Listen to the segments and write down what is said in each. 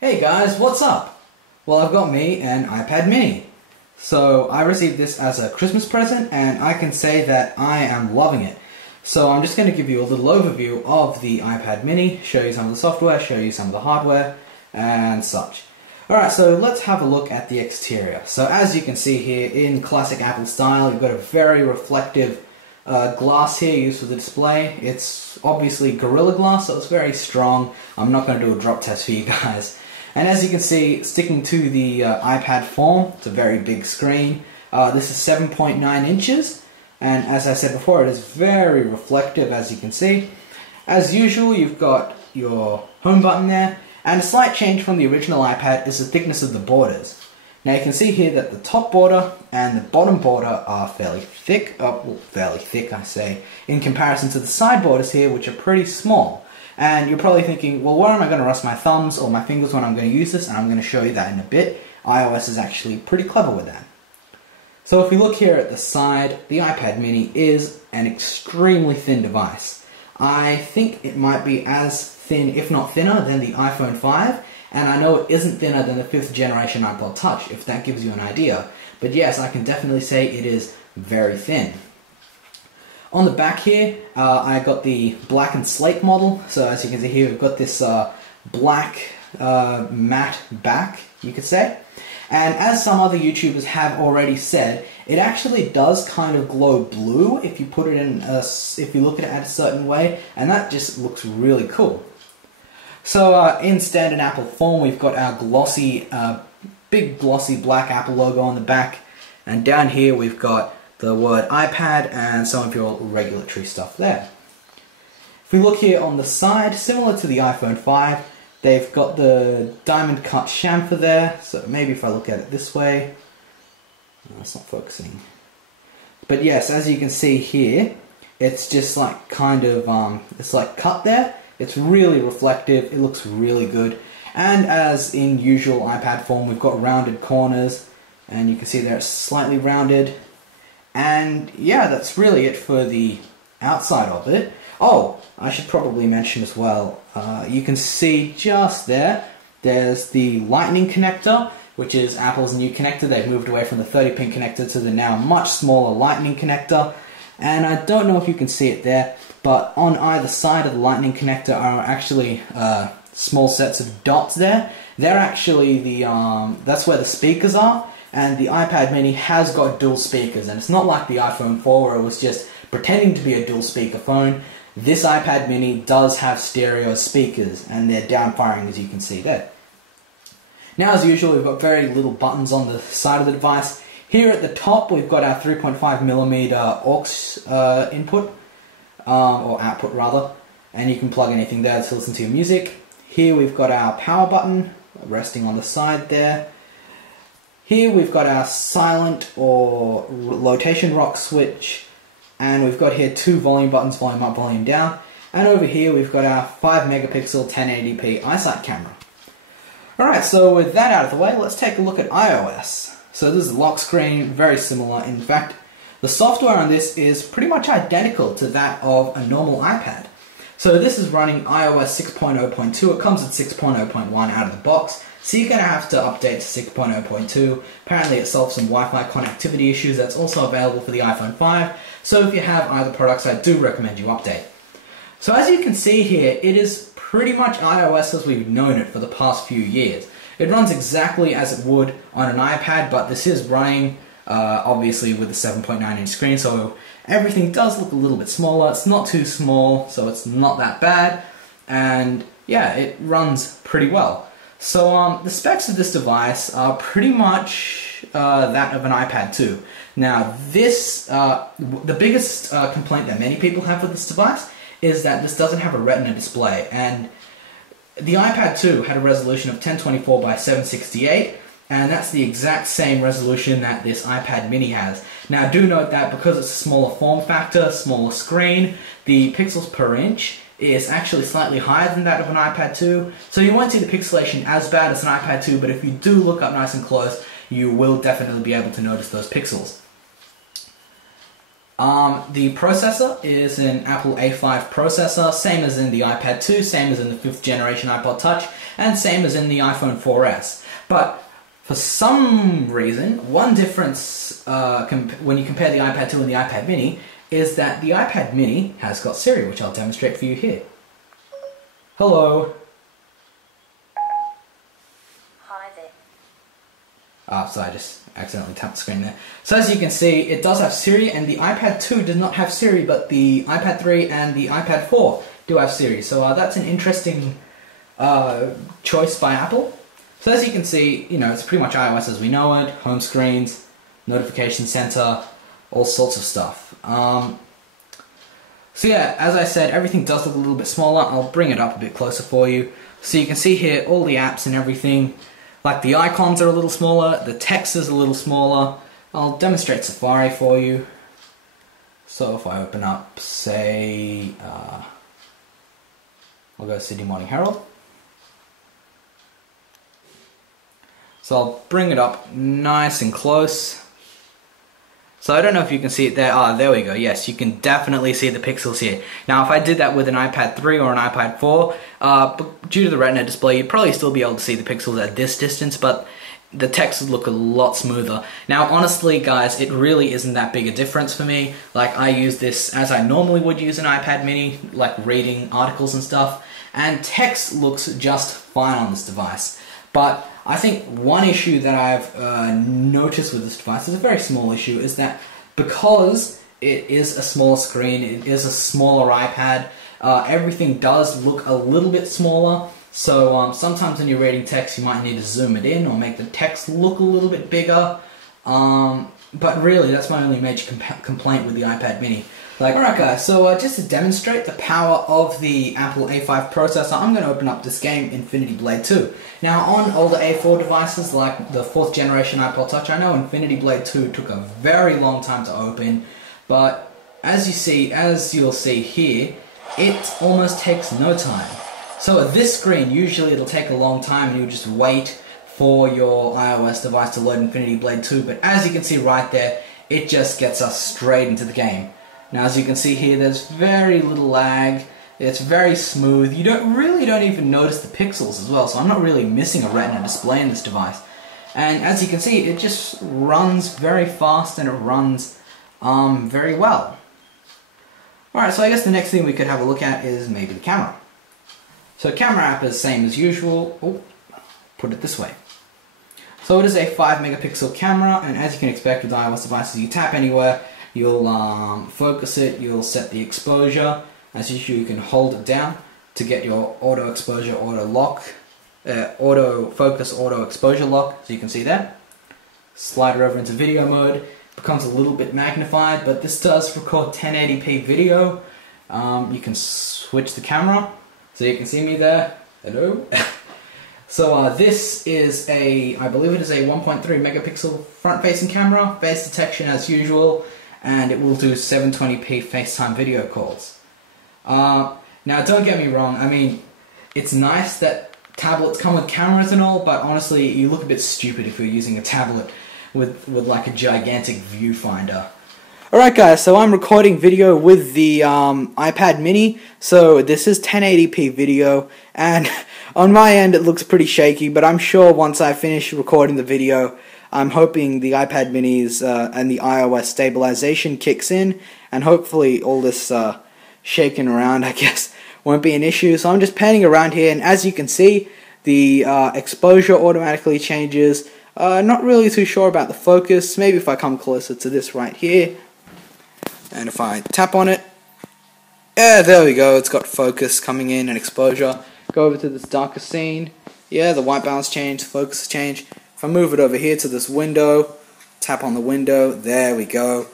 Hey guys, what's up? Well, I've got me an iPad mini. So I received this as a Christmas present and I can say that I am loving it. So I'm just going to give you a little overview of the iPad mini, show you some of the software, show you some of the hardware and such. Alright, so let's have a look at the exterior. So as you can see here, in classic Apple style, you've got a very reflective glass here used for the display. It's obviously Gorilla Glass, so it's very strong. I'm not going to do a drop test for you guys. And as you can see, sticking to the iPad form, it's a very big screen. This is 7.9 inches, and as I said before, it is very reflective, as you can see. As usual, you've got your home button there, and a slight change from the original iPad is the thickness of the borders. Now you can see here that the top border and the bottom border are fairly thick, I say, in comparison to the side borders here, which are pretty small. And you're probably thinking, well, where am I going to rest my thumbs or my fingers when I'm going to use this? And I'm going to show you that in a bit. iOS is actually pretty clever with that. So if we look here at the side, the iPad mini is an extremely thin device. I think it might be as thin, if not thinner, than the iPhone 5. And I know it isn't thinner than the 5th generation iPod Touch, if that gives you an idea. But yes, I can definitely say it is very thin. On the back here, I got the black and slate model. So as you can see here, we've got this black matte back, you could say. And as some other YouTubers have already said, it actually does kind of glow blue if you put it in, if you look at it a certain way, and that just looks really cool. So in standard Apple form, we've got our glossy, big glossy black Apple logo on the back, and down here we've got the word iPad and some of your regulatory stuff there. If we look here on the side, similar to the iPhone 5, they've got the diamond cut chamfer there, so maybe if I look at it this way, no, it's not focusing. But yes, as you can see here, it's just like kind of, it's like cut there. It's really reflective, it looks really good. And as in usual iPad form, we've got rounded corners, and you can see there it's slightly rounded. And yeah, that's really it for the outside of it. Oh, I should probably mention as well, you can see just there, there's the lightning connector, which is Apple's new connector. They've moved away from the 30-pin connector to the now much smaller lightning connector. And I don't know if you can see it there, but on either side of the lightning connector are actually small sets of dots there. They're actually the, that's where the speakers are. And the iPad mini has got dual speakers, and it's not like the iPhone 4 where it was just pretending to be a dual speaker phone. This iPad mini does have stereo speakers, and they're down-firing, as you can see there. Now, as usual, we've got very little buttons on the side of the device. Here at the top, we've got our 3.5mm aux input, or output rather, and you can plug anything there to listen to your music. Here we've got our power button resting on the side there. Here we've got our silent or rotation rock switch, and we've got here two volume buttons, volume up, volume down, and over here we've got our 5-megapixel 1080p iSight camera. Alright, so with that out of the way, let's take a look at iOS. So this is a lock screen, very similar. In fact, the software on this is pretty much identical to that of a normal iPad. So this is running iOS 6.0.2, it comes at 6.0.1 out of the box. So you're going to have to update to 6.0.2. Apparently it solves some Wi-Fi connectivity issues. That's also available for the iPhone 5. So if you have either products, I do recommend you update. So as you can see here, it is pretty much iOS as we've known it for the past few years. It runs exactly as it would on an iPad, but this is running obviously with the 7.9-inch screen, so everything does look a little bit smaller. It's not too small, so it's not that bad. And yeah, it runs pretty well. So the specs of this device are pretty much that of an iPad 2. Now this, the biggest complaint that many people have with this device is that this doesn't have a Retina display, and the iPad 2 had a resolution of 1024 by 768, and that's the exact same resolution that this iPad mini has. Now do note that because it's a smaller form factor, smaller screen, the pixels per inch is actually slightly higher than that of an iPad 2, so you won't see the pixelation as bad as an iPad 2, but if you do look up nice and close, you will definitely be able to notice those pixels. The processor is an Apple A5 processor, same as in the iPad 2, same as in the 5th generation iPod Touch, and same as in the iPhone 4S. But for some reason, one difference when you compare the iPad 2 and the iPad mini is that the iPad mini has got Siri, which I'll demonstrate for you here. Hello. Hi there. So I just accidentally tapped the screen there. So as you can see, it does have Siri, and the iPad 2 does not have Siri, but the iPad 3 and the iPad 4 do have Siri. So that's an interesting choice by Apple. So as you can see, you know, it's pretty much iOS as we know it, home screens, notification center, all sorts of stuff. So yeah, as I said, everything does look a little bit smaller. I'll bring it up a bit closer for you. So you can see here all the apps and everything. Like the icons are a little smaller, the text is a little smaller. I'll demonstrate Safari for you. So if I open up, say, I'll go Sydney Morning Herald. So I'll bring it up nice and close. So I don't know if you can see it there. Ah, there we go. Yes, you can definitely see the pixels here. Now, if I did that with an iPad 3 or an iPad 4, due to the Retina display, you'd probably still be able to see the pixels at this distance, but the text would look a lot smoother. Now, honestly, guys, it really isn't that big a difference for me. Like, I use this as I normally would use an iPad mini, like reading articles and stuff, and text looks just fine on this device. But I think one issue that I've noticed with this device is a very small issue, is that because it is a smaller screen, it is a smaller iPad, everything does look a little bit smaller. So sometimes when you're reading text, you might need to zoom it in or make the text look a little bit bigger. But really, that's my only major complaint with the iPad mini. Like, alright guys, so just to demonstrate the power of the Apple A5 processor, I'm going to open up this game, Infinity Blade 2. Now, on older A4 devices, like the 4th generation iPod Touch, I know Infinity Blade 2 took a very long time to open, but as you'll see here, it almost takes no time. So at this screen, usually it'll take a long time and you'll just wait for your iOS device to load Infinity Blade 2, but as you can see right there, it just gets us straight into the game. Now, as you can see here, there's very little lag. It's very smooth. You really don't even notice the pixels as well, so I'm not really missing a Retina display in this device. And as you can see, it just runs very fast and it runs very well. Alright, so I guess the next thing we could have a look at is maybe the camera. So camera app is same as usual. Oh, put it this way. So it is a 5 megapixel camera, and as you can expect with iOS devices, you tap anywhere, you'll focus it, you'll set the exposure. As usual, you can hold it down to get your auto exposure, auto lock, auto focus, auto exposure lock, so you can see that. Slide it over into video mode, becomes a little bit magnified, but this does record 1080p video. You can switch the camera, so you can see me there. Hello. So this is I believe it is a 1.3 megapixel front-facing camera, face detection as usual, and it will do 720p FaceTime video calls. Now don't get me wrong, I mean, it's nice that tablets come with cameras and all, but honestly, you look a bit stupid if you're using a tablet with like a gigantic viewfinder. Alright guys, so I'm recording video with the iPad mini, so this is 1080p video, and on my end it looks pretty shaky, but I'm sure once I finish recording the video, I'm hoping the iPad minis and the iOS stabilization kicks in, and hopefully all this shaking around, I guess, won't be an issue. So I'm just panning around here, and as you can see, the exposure automatically changes. Not really too sure about the focus. Maybe if I come closer to this right here, and if I tap on it, yeah, there we go, it's got focus coming in and exposure. Go over to this darker scene, yeah, the white balance changed, focus changed. If I move it over here to this window, tap on the window, there we go.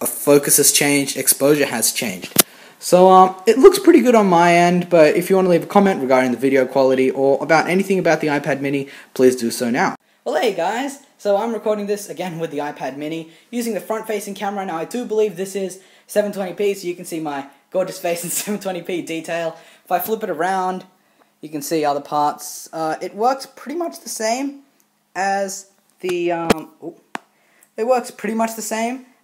A focus has changed, exposure has changed. So it looks pretty good on my end, but if you want to leave a comment regarding the video quality or about anything about the iPad mini, please do so now. Well, hey guys, so I'm recording this again with the iPad mini using the front-facing camera. Now I do believe this is 720p, so you can see my gorgeous face in 720p detail. If I flip it around, you can see other parts. It works pretty much the same as the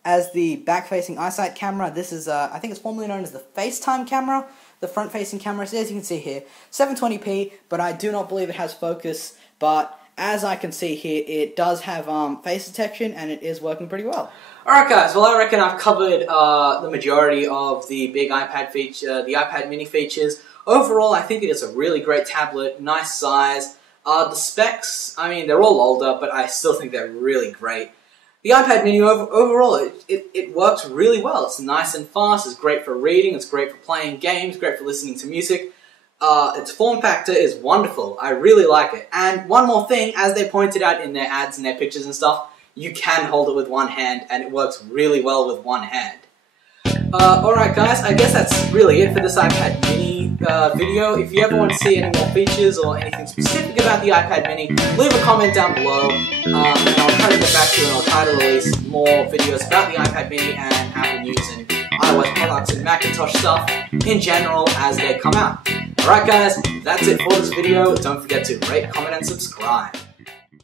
as the back-facing eyesight camera. This is, I think it's formerly known as the FaceTime camera, the front-facing camera. So as you can see here, 720p, but I do not believe it has focus. But as I can see here, it does have face detection, and it is working pretty well. Alright guys, well I reckon I've covered the majority of the big iPad feature, the iPad mini features. Overall, I think it is a really great tablet, nice size. The specs, I mean, they're all older, but I still think they're really great. The iPad mini, overall, it works really well. It's nice and fast, it's great for reading, it's great for playing games, great for listening to music. Its form factor is wonderful. I really like it. And one more thing, as they pointed out in their ads and their pictures and stuff, you can hold it with one hand, and it works really well with one hand. Alright guys, I guess that's really it for this iPad mini video. If you ever want to see any more features or anything specific about the iPad mini, leave a comment down below, and I'll try to get back to you and I'll try to release more videos about the iPad mini and Apple news and iOS products and Macintosh stuff in general as they come out. Alright guys, that's it for this video. Don't forget to rate, comment and subscribe.